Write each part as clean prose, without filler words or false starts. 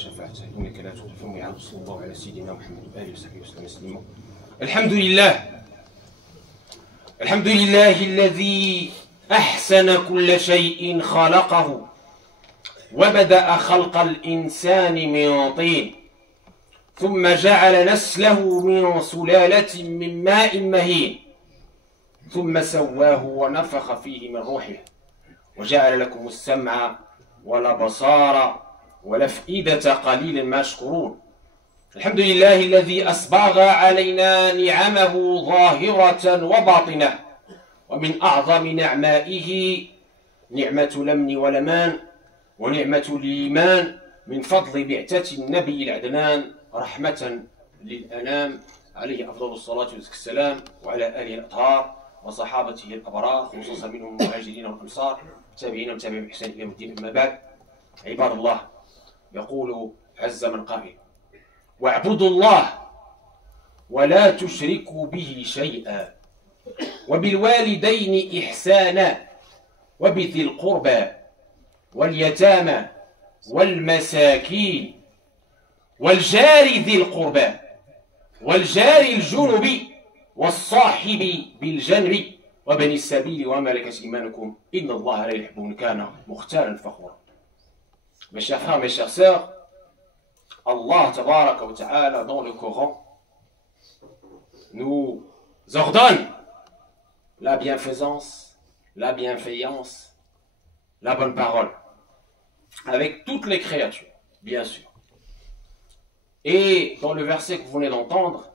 شفاعته إنك لا تخلف الميعاد. صلى الله على سيدنا محمد وآله وصحبه وسلم تسليما. الحمد لله، الحمد لله الذي أحسن كل شيء خلقه وبدأ خلق الإنسان من طين ثم جعل نسله من سلالة من ماء مهين ثم سواه ونفخ فيه من روحه وجعل لكم السمع والأبصار والأفئدة قليلا ما تشكرون. الحمد لله الذي أسبغ علينا نعمه ظاهرة وباطنة، ومن أعظم نعمائه نعمة الأمن والأمان ونعمة الإيمان من فضل بعثة النبي العدنان رحمة للأنام عليه أفضل الصلاة والسلام وعلى آله الأطهار وصحابته الأبرار خصوصا منهم المهاجرين والأنصار تابعين وتابعين بإحسان إلى يوم الدين. أما بعد، عباد الله، يقول عز من قائل: واعبدوا الله ولا تشركوا به شيئا وبالوالدين إحسانا وبذي القربى واليتامى والمساكين والجار ذي القربى والجار الجنب والصاحب بالجنب وبني السبيل وما ملكت إيمانكم إن الله لا يحب من كان مختالا فخورا. Mes chers frères, mes chères sœurs, Allah tabaraka wa ta'ala dans le Coran nous ordonne la bienfaisance, la bienveillance, la bonne parole avec toutes les créatures, bien sûr. Et dans le verset que vous venez d'entendre,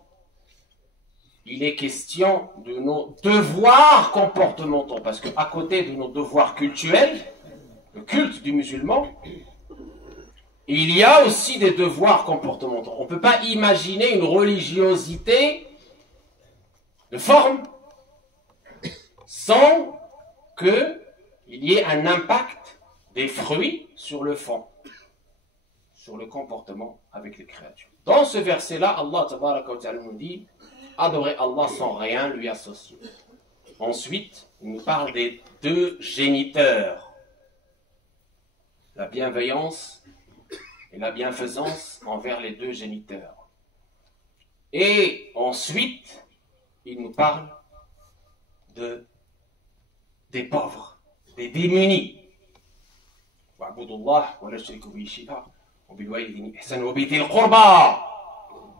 il est question de nos devoirs comportementaux, parce qu'à côté de nos devoirs cultuels, le culte du musulman, il y a aussi des devoirs comportementaux. On ne peut pas imaginer une religiosité de forme sans qu'il y ait un impact des fruits sur le fond, sur le comportement avec les créatures. Dans ce verset-là, Allah tabaraka wa ta'ala nous dit: adorer Allah sans rien lui associer. Ensuite, il nous parle des deux géniteurs, la bienveillance et la bienfaisance envers les deux géniteurs. Et ensuite, il nous parle des pauvres, des démunis.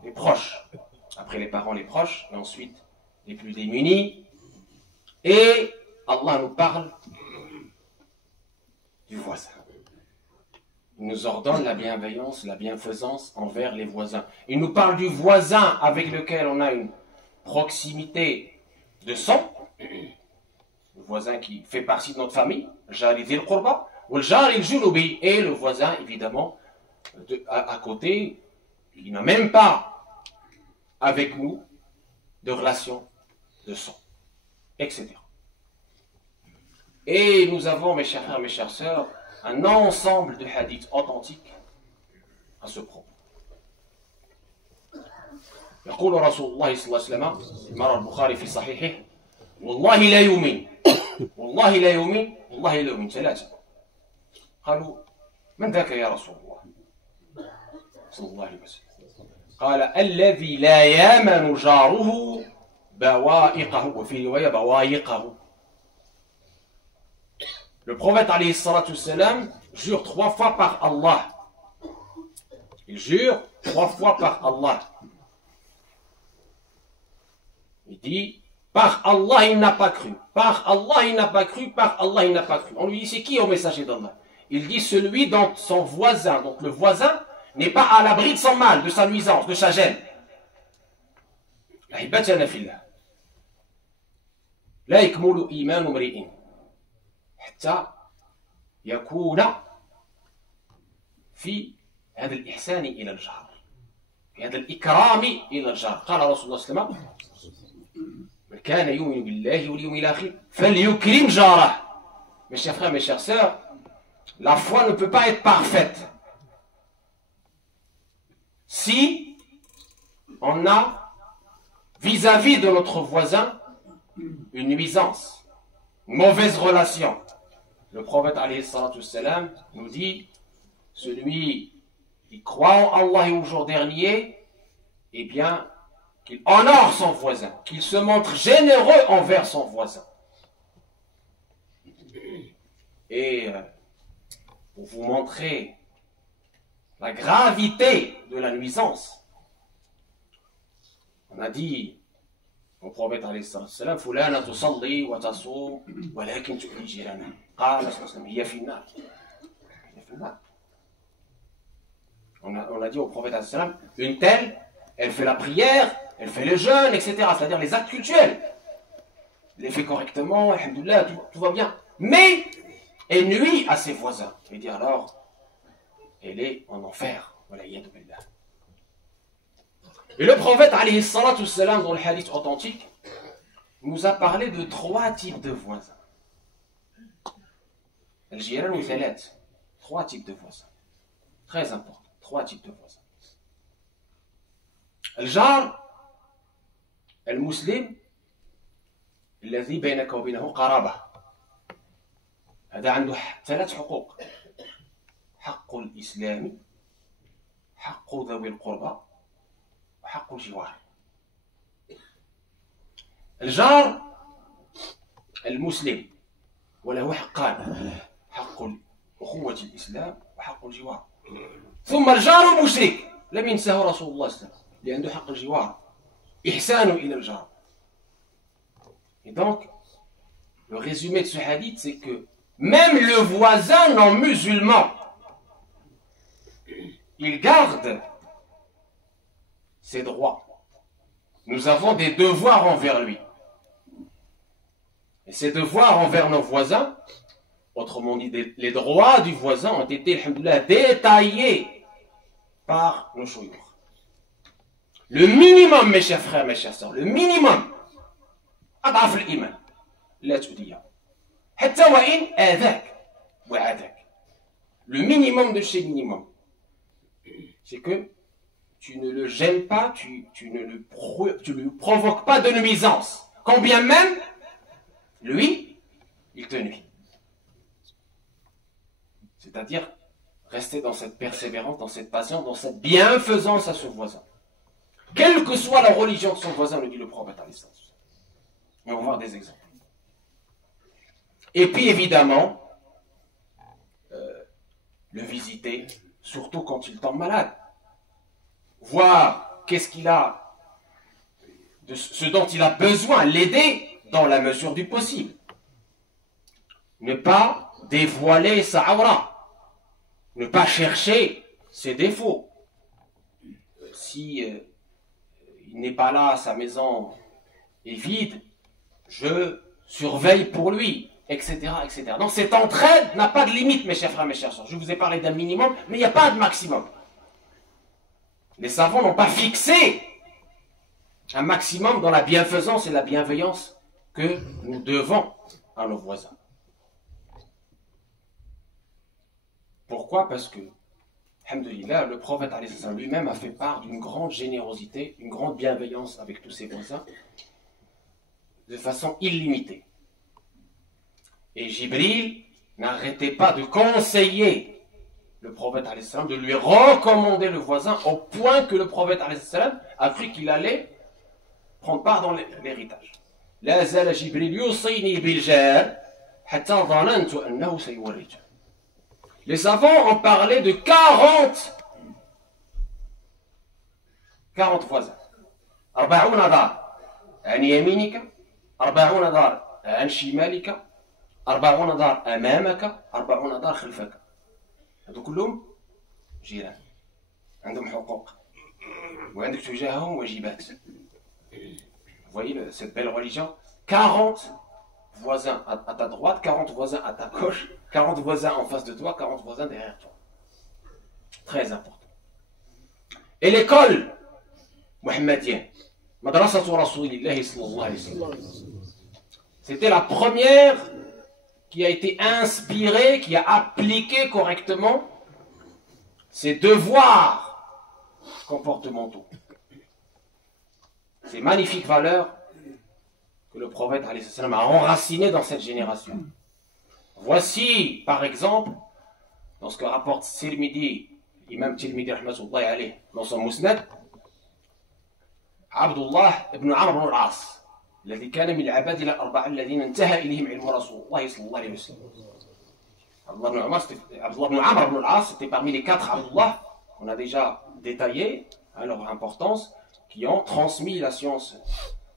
Les proches. Après les parents, les proches, et ensuite les plus démunis. Et Allah nous parle du voisin. Il nous ordonne la bienveillance, la bienfaisance envers les voisins. Il nous parle du voisin avec lequel on a une proximité de sang, le voisin qui fait partie de notre famille, Jari Dhil Qurba, ou le Jari Junubi, et le voisin évidemment à côté, qui n'a même pas avec nous de relations de sang, etc. Et nous avons, mes chers frères, mes chères sœurs, un ensemble de hadiths authentiques à ce propos. يقول رسول الله صلى الله عليه وسلم مرة البخاري في صحيحه: والله لا يؤمن والله لا يؤمن والله لا يؤمن ثلاثة. قالوا: من ذاك يا رسول الله صلى الله عليه وسلم؟ قال: الذي لا يامن جاره بوائقه، وفي رواية بوايقه. Le prophète alayhi salatu wassalam jure 3 fois par Allah. Il jure 3 fois par Allah. Il dit: par Allah il n'a pas cru, par Allah il n'a pas cru, par Allah il n'a pas cru. On lui dit: c'est qui au messager d'Allah? Il dit: celui dont son voisin, donc le voisin, n'est pas à l'abri de son mal, de sa nuisance, de sa gêne. أحبتنا في الله لا يكمل إيمان امرئ حتى يكون في هذا الإحسان إلى الجار، في هذا الإكرام إلى الجار. قال رسول الله صلى الله عليه وسلم: من كان يؤمن بالله واليوم الآخر فليكرم جاره. Mes chers frères, mes chères sœurs, la foi ne peut pas être parfaite si on a vis-à-vis de notre voisin une nuisance, une mauvaise relation. Le prophète alayhi salatu wassalam nous dit: celui il croit en Allah et au jour dernier, eh bien, qu'il honore son voisin, qu'il se montre généreux envers son voisin. Et pour vous montrer la gravité de la nuisance, on a dit au prophète alayhi salam, fulana tusalli wa tasum walakin tu'li jirana. Qala sallallahu hiya fi an-nar. On a dit au prophète alayhi salam, une telle, elle fait la prière, elle fait le jeûne, etc. C'est-à-dire les actes cultuels. Elle les fait correctement, alhamdoulilah, tout va bien. Mais elle nuit à ses voisins. Et dit alors, elle est en enfer. Et le prophète, alayhi salatu salam, dans le hadith authentique, nous a parlé de 3 types de voisins. Al-jiran ou thalat. 3 types de voisins. Très important. 3 types de voisins. Al-jar, al-muslim, الذي بينك وبينه قرابة. هذا عنده 3 حقوق. حق الإسلام، حق ذوي القربى، وحق الجوار. الجار المسلم وله حقان، حق أخوة الإسلام وحق الجوار. ثم الجار المشرك لم ينسه رسول الله صلى الله عليه وسلم لأنه حق الجوار، إحسان إلى الجار. Et donc, le résumé de ce hadith, c'est que même le voisin non musulman, il garde ses droits. Nous avons des devoirs envers lui. Et ces devoirs envers nos voisins, autrement dit, les droits du voisin ont été, alhamdoulilah, détaillés par nos chouyours. Le minimum, mes chers frères, mes chères sœurs, le minimum, أضعف الإيمان لا تؤذيه حتى وإن آذاك وعاداك. Le minimum de chez minimum, c'est que tu ne le gênes pas, tu ne lui provoques pas de nuisance, quand bien même lui, il te nuit. C'est-à-dire rester dans cette persévérance, dans cette patience, dans cette bienfaisance à ce voisin. Quelle que soit la religion de son voisin, le dit le prophète. Mais on va voir des exemples. Et puis évidemment, le visiter, surtout quand il tombe malade. Voir qu'est-ce qu'il a, de ce dont il a besoin, l'aider dans la mesure du possible. Ne pas dévoiler sa aura. Ne pas chercher ses défauts. Si il n'est pas là, sa maison est vide, je surveille pour lui, etc., etc. Donc cette entraide n'a pas de limite, mes chers frères, mes chères sœurs. Je vous ai parlé d'un minimum, mais il n'y a pas de maximum. Les savants n'ont pas fixé un maximum dans la bienfaisance et la bienveillance que nous devons à nos voisins. Pourquoi? Parce que, alhamdoulilah, le prophète lui-même a fait part d'une grande générosité, une grande bienveillance avec tous ses voisins, de façon illimitée. Et Jibril n'arrêtait pas de conseiller le prophète de lui recommander le voisin au point que le prophète a cru qu'il allait prendre part dans l'héritage. La zala Jibril yusini bil jar hatta dhanantu annahu sayuwarrij. Les savants ont parlé de 40 voisins. 40 dar an yaminika, 40 dar an shimalika, 40 دار أمامك 40 دار خلفك. هذو كلهم جيران عندهم حقوق وعندك تجاههم واجبات. Vous voyez cette belle religion, 40 voisins à ta droite, 40 voisins à ta gauche, 40 voisins en face de toi, 40 voisins derrière toi. Très important. Et l'école mohammedienne, Madrasatu Rasulillahi sallallahu alayhi wa sallam, c'était la première qui a été inspiré, qui a appliqué correctement ses devoirs comportementaux. Ces magnifiques valeurs que le prophète a enracinées dans cette génération. Voici, par exemple, dans ce que rapporte Tirmidhi, Imam Tirmidhi rahmatullahi alayh, dans son Musnad, Abdullah ibn Amr ibn al-As, الذي كان من العباد الأربعة الذين انتهى إليهم علم رسول الله صلى الله عليه وسلم. Abdullah ibn Amr ibn al-As, c'était parmi les 4 Abdullah, on a déjà détaillé leur importance, qui ont transmis la science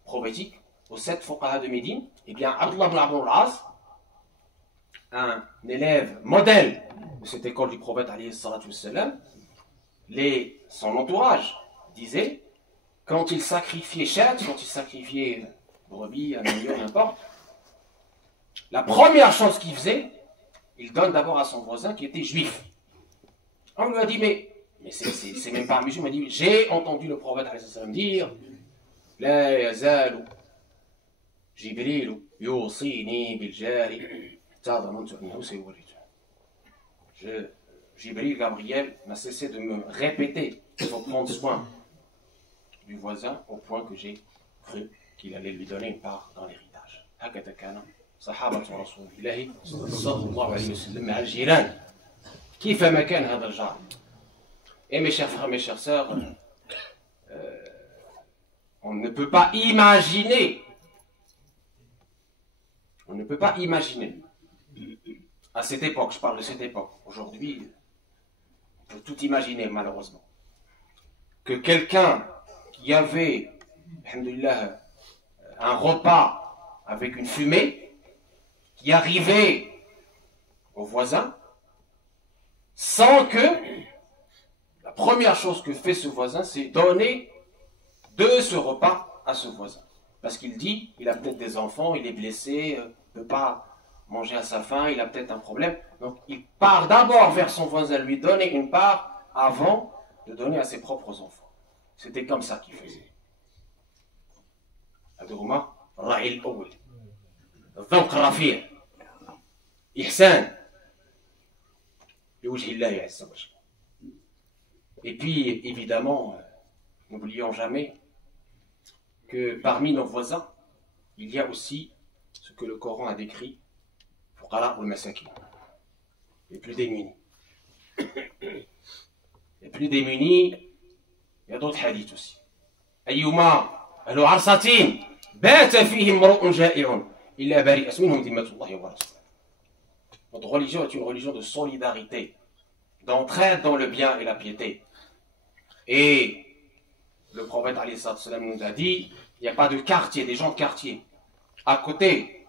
prophétique aux 7 fuqaha de Médine. Et bien Abdullah ibn Amr ibn al-As, un élève modèle de cette école du prophète alayhi salatu wassalam, son entourage disait, quand il sacrifiait chat, quand il sacrifiait brebis, un million, n'importe, la première chose qu'il faisait, il donne d'abord à son voisin qui était juif. On lui a dit, mais c'est même pas un musulman, il m'a dit, j'ai entendu le prophète alayhi salatu wassalam dire, la yazalu Jibril yusini bil jari. Jibril, Gabriel, n'a cessé de me répéter qu'il faut prendre soin du voisin au point que j'ai cru qu'il allait lui donner une part dans l'héritage. هكذا كان صحابة رسول الله صلى الله عليه وسلم مع الجيران كيفما كان هذا الجار. Et mes chers frères, mes chères sœurs, on ne peut pas imaginer, à cette époque, je parle de cette époque, aujourd'hui, on peut tout imaginer malheureusement, que quelqu'un qui avait, alhamdoulilah, un repas avec une fumée, qui arrivait au voisin, sans que la première chose que fait ce voisin, c'est donner de ce repas à ce voisin. Parce qu'il dit, il a peut-être des enfants, il est blessé, ne peut pas manger à sa faim, il a peut-être un problème. Donc il part d'abord vers son voisin, lui donner une part avant de donner à ses propres enfants. C'était comme ça qu'il faisait. Adouma, Ra'il Owl, Dhawq Rafi', Ihsan, Liwajhillahi Azza wa Jalla. Et puis, évidemment, n'oublions jamais que parmi nos voisins, il y a aussi ce que le Coran a décrit, Fuqara ou Masakin, les plus démunis. Les plus démunis, il y a d'autres hadiths aussi. Ayyuma, ahlu arsatin, bata fihim mar'un ja'i'un, illa bari'at minhum dhimmatullahi wa rasuluh. Notre religion est une religion de solidarité, d'entraide dans le bien et la piété. Et le prophète alayhi salam nous a dit, il n'y a pas de quartier, des gens de quartier. À côté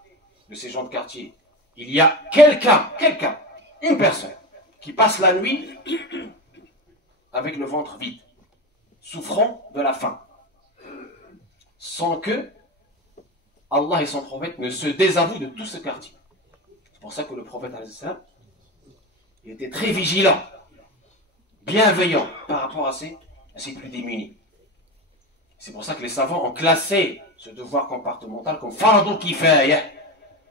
de ces gens de quartier, il y a quelqu'un, une personne, qui passe la nuit avec le ventre vide, souffrant de la faim, sans que Allah et son prophète ne se désavouent de tout ce quartier. C'est pour ça que le prophète alayhi salam, il était très vigilant, bienveillant par rapport à ces plus démunis. C'est pour ça que les savants ont classé ce devoir comportemental comme fardu kifaya,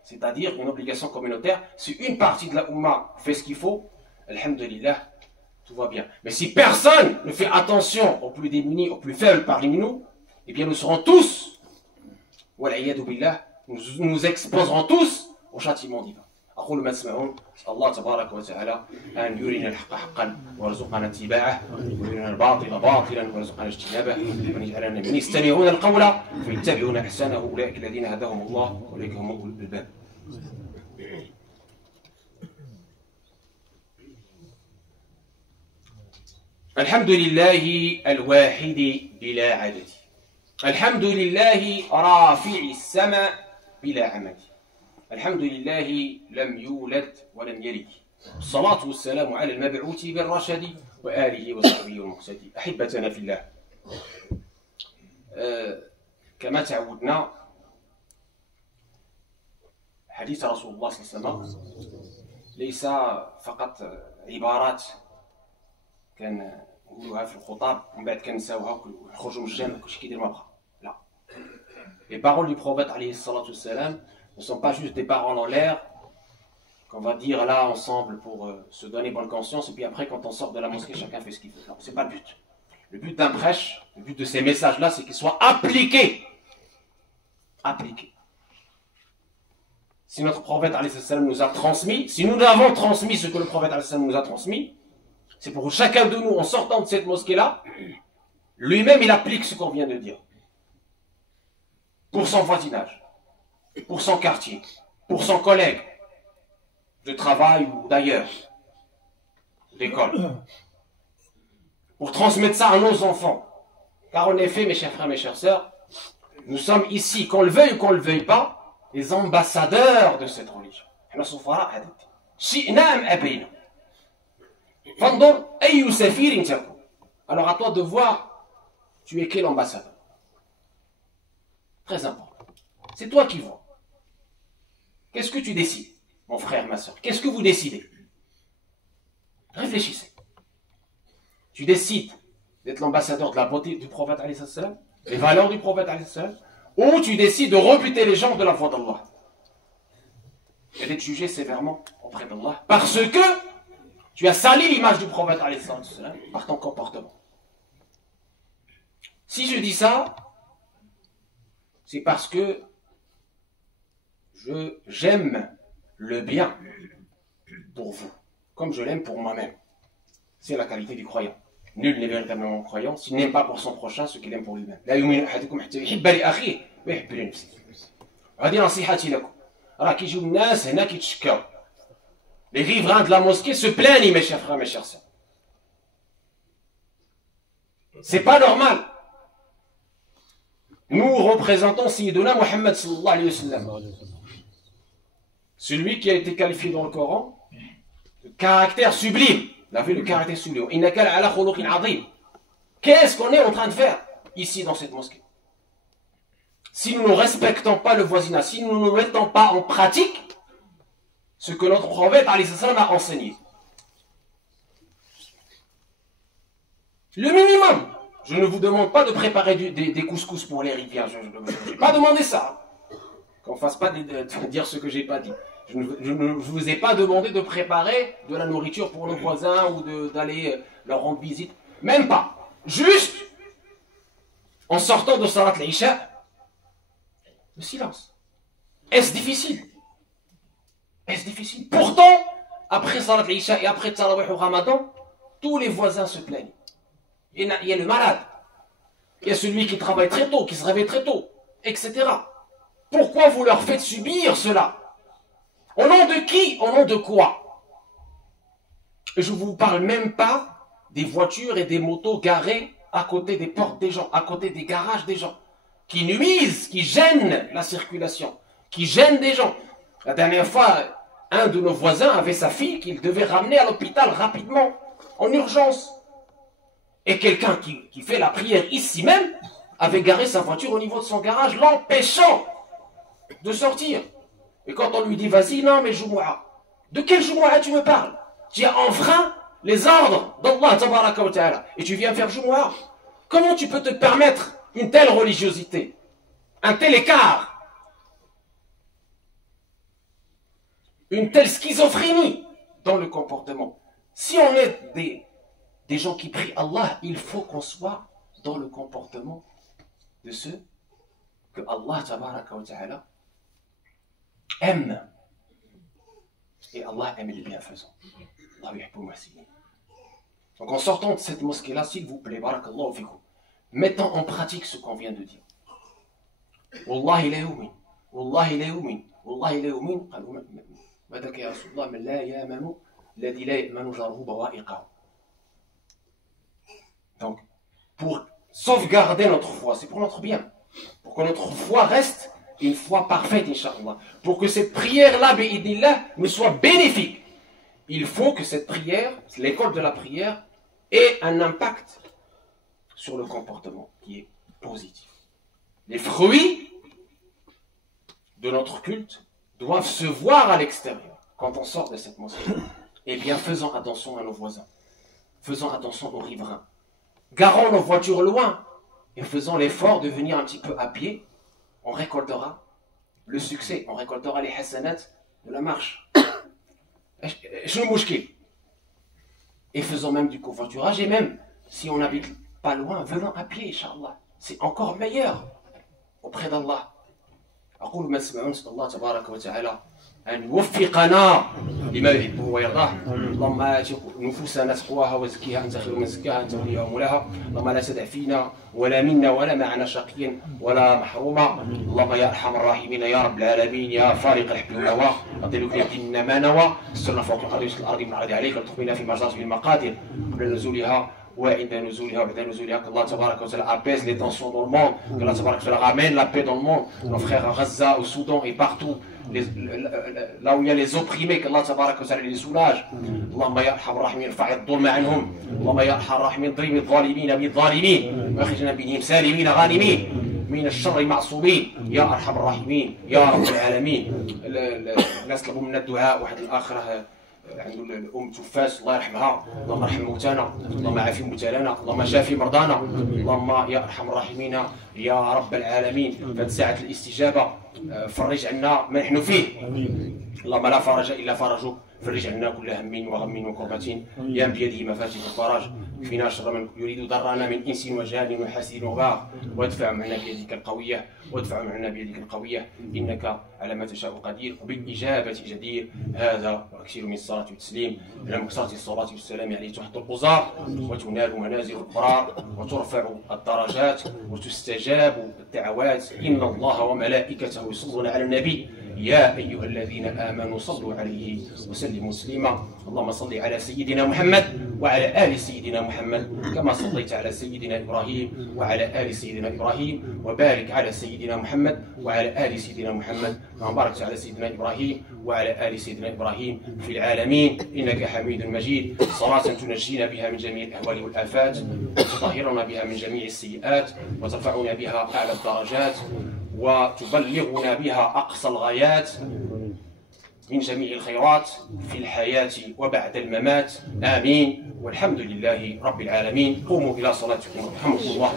c'est-à-dire une obligation communautaire. Si une partie de la Ummah fait ce qu'il faut, alhamdulillah, tout va bien. Mais si personne ne fait attention aux plus démunis, aux plus faibles parmi nous, eh bien nous serons tous, wal'iyadu billah, nous nous exposerons tous au châtiment divin. أقول ما تسمعون الله تبارك وتعالى أن يرينا الحق حقا وارزقنا اتباعه ويرينا الباطل باطلا وارزقنا اجتنابه وأن يجعلنا من يستمعون القول فيتبعون أحسنه أولئك الذين هداهم الله وأولئك هم أولو الألباب. الحمد لله الواحد بلا عدد الحمد لله رافع السماء بلا عمد الحمد لله لم يولد ولم يلد الصلاة والسلام على المبعوث بالرشد وآله وصحبه المهتدي. أحبتنا في الله، كما تعودنا حديث رسول الله صلى الله عليه وسلم ليس فقط عبارات كان نقولوها في الخطاب ومن بعد كنساوها ونخرجوا من الجامع كلشي كيدير ما بغا. لا، les paroles du prophète alayhi salatu wassalam ne sont pas juste des paroles en l'air qu'on va dire là ensemble pour se donner bonne conscience et puis après quand on sort de la mosquée chacun fait ce qu'il veut. Non, c'est pas le but. Le but d'un prêche, le but de ces messages là, c'est qu'ils soient appliqués. Si notre prophète alayhi salam nous a transmis, si nous avons transmis ce que le prophète alayhi salam nous a transmis, C'est pour que chacun de nous, en sortant de cette mosquée-là, lui-même, il applique ce qu'on vient de dire. Pour son voisinage, pour son quartier, pour son collègue de travail ou d'ailleurs, d'école. Pour transmettre ça à nos enfants. Car en effet, mes chers frères, mes chères sœurs, nous sommes ici, qu'on le veuille ou qu'on ne le veuille pas, les ambassadeurs de cette religion. Alors à toi de voir, tu es quel ambassadeur? Très important. C'est toi qui vois. Qu'est-ce que tu décides, mon frère, ma soeur? Qu'est-ce que vous décidez? Réfléchissez. Tu décides d'être l'ambassadeur de la beauté du prophète, les valeurs du prophète, ou tu décides de rebuter les gens de la voie d'Allah et d'être jugé sévèrement auprès d'Allah parce que tu as sali l'image du prophète par ton comportement. Si je dis ça, c'est parce que j'aime le bien pour vous, comme je l'aime pour moi-même. C'est la qualité du croyant. Nul n'est véritablement croyant s'il n'aime pas pour son prochain ce qu'il aime pour lui-même. Les riverains de la mosquée se plaignent, mes chers frères, mes chères sœurs. C'est pas normal. Nous représentons Sayyiduna Muhammad sallallahu alayhi wa sallam. Celui qui a été qualifié dans le Coran de caractère sublime. Il avait le caractère sublime. Qu'est-ce qu'on est en train de faire ici dans cette mosquée? Si nous ne respectons pas le voisinage, si nous ne mettons pas en pratique ce que notre prophète a enseigné. Le minimum. Je ne vous demande pas de préparer des couscous pour les rivières. Je n'ai pas demandé ça. Qu'on ne fasse pas de dire ce que je n'ai pas dit. Je ne vous ai pas demandé de préparer de la nourriture pour nos voisins ou d'aller leur rendre visite. Même pas. Juste, en sortant de Salat al-Isha, le silence. Est-ce difficile? Est-ce difficile? Pourtant, après Salat al-Isha et après Tarawih au Ramadan, tous les voisins se plaignent. Il y a le malade. Il y a celui qui travaille très tôt, qui se réveille très tôt, etc. Pourquoi vous leur faites subir cela? Au nom de qui? Au nom de quoi? Et je ne vous parle même pas des voitures et des motos garées à côté des portes des gens, à côté des garages des gens, qui nuisent, qui gênent la circulation, qui gênent des gens. La dernière fois, un de nos voisins avait sa fille qu'il devait ramener à l'hôpital rapidement, en urgence. Et quelqu'un qui fait la prière ici même avait garé sa voiture au niveau de son garage, l'empêchant de sortir. Et quand on lui dit, vas-y, non, mais Jumu'ah. De quel Jumu'ah tu me parles? Tu as enfreint les ordres d'Allah, tabaraka wa ta'ala, et tu viens faire Jumu'ah. Comment tu peux te permettre une telle religiosité? Un tel écart? Une telle schizophrénie dans le comportement? Si on est des gens qui prient Allah, il faut qu'on soit dans le comportement de ceux que Allah, tabaraka wa ta'ala, aime. Et Allah aime les bienfaisants. Donc en sortant de cette mosquée-là, s'il vous plaît, barakallahu fikum, mettons en pratique ce qu'on vient de dire. Wallahi la yumin, wallahi la yumin, wallahi la yumin, ماذاك يا رسول الله من لا يامن الذي لا يأمن جاره بوائقه. Donc, pour sauvegarder notre foi, c'est pour notre bien, pour que notre foi reste une foi parfaite, Inch'Allah, pour que cette prière-là, bi'idnillah, me soit bénéfique, il faut que cette prière, l'école de la prière, ait un impact sur le comportement qui est positif. Les fruits de notre culte doivent se voir à l'extérieur quand on sort de cette mosquée. Eh bien, faisons attention à nos voisins, faisons attention aux riverains, garons nos voitures loin et faisons l'effort de venir un petit peu à pied. On récoltera le succès, on récoltera les hasanat de la marche. Je le mouchki. Et faisons même du covoiturage, et même si on n'habite pas loin, venons à pied, Inch'Allah. C'est encore meilleur auprès d'Allah. أقول ما تسمعون الله تبارك وتعالى أن يوفقنا لما يحبه ويرضاه. اللهم آت نفوسنا تقواها وزكيها أنت خير من زكاها أنت وليها ومولاها. اللهم لا تدع فينا ولا منا ولا معنا شقيا ولا محروما. اللهم يا أرحم الراحمين يا رب العالمين يا فارق الحب والنوى أطلب يقيننا ما نوى استرنا فوق الأرض وسط الأرض من الأرض عليك والتخ بنا في مرزات بالمقادير قبل نزولها وعند نزولها وبعد نزولها. كالله تبارك وتعالى apaise les tensions dans le monde. كالله تبارك وتعالى ramène la paix dans le monde. Nos frères à Gaza, au Soudan et partout. là où il y a les opprimés, qu'Allah tabarak wa ta'ala les soulage. Allahumma ya arham rahimin, irfa'i ad-dhulma anhum. Allahumma ya arham rahimin, drib adh-dhalimin bidh-dhalimin wa akhrijna bihim salimin ghanimin من الشر معصومين يا ارحم الراحمين يا رب العالمين. الناس طلبوا منا الدعاء. واحد الاخر عنده الام توفات الله يرحمها. اللهم ارحم موتانا، اللهم عافي مبتلانا، اللهم شافي مرضانا. اللهم يا ارحم الراحمين يا رب العالمين في ساعه الاستجابه فرج عنا ما نحن فيه. اللهم لا فرج الا فرجه، فرج عنا كل هم وغم وكربة يا بيده مفاتيح الفرج. فينا شر من يريد ضرنا من انس وجان وحاسد وباغ، وادفع عنا بيدك القويه، وادفع عنا بيدك القويه انك على ما تشاء قدير وبالاجابه جدير. هذا واكثر من الصلاه والتسليم على مكثره الصلاه والسلام عليه تحط القزار وتنال منازل الابرار وترفع الدرجات وتستجاب الدعوات. ان الله وملائكته يصلون على النبي يا أيها الذين آمنوا صلوا عليه وسلموا تسليما. اللهم صل على سيدنا محمد وعلى آل سيدنا محمد كما صليت على سيدنا إبراهيم وعلى آل سيدنا إبراهيم، وبارك على سيدنا محمد وعلى آل سيدنا محمد كما باركت على سيدنا إبراهيم وعلى آل سيدنا إبراهيم في العالمين إنك حميد مجيد. صلاة تنجينا بها من جميع الأهوال والآفات وتطهرنا بها من جميع السيئات وترفعنا بها أعلى الدرجات وتبلغنا بها أقصى الغايات من جميع الخيرات في الحياة وبعد الممات. آمين والحمد لله رب العالمين. قوموا إلى صلاتكم رحمكم الله.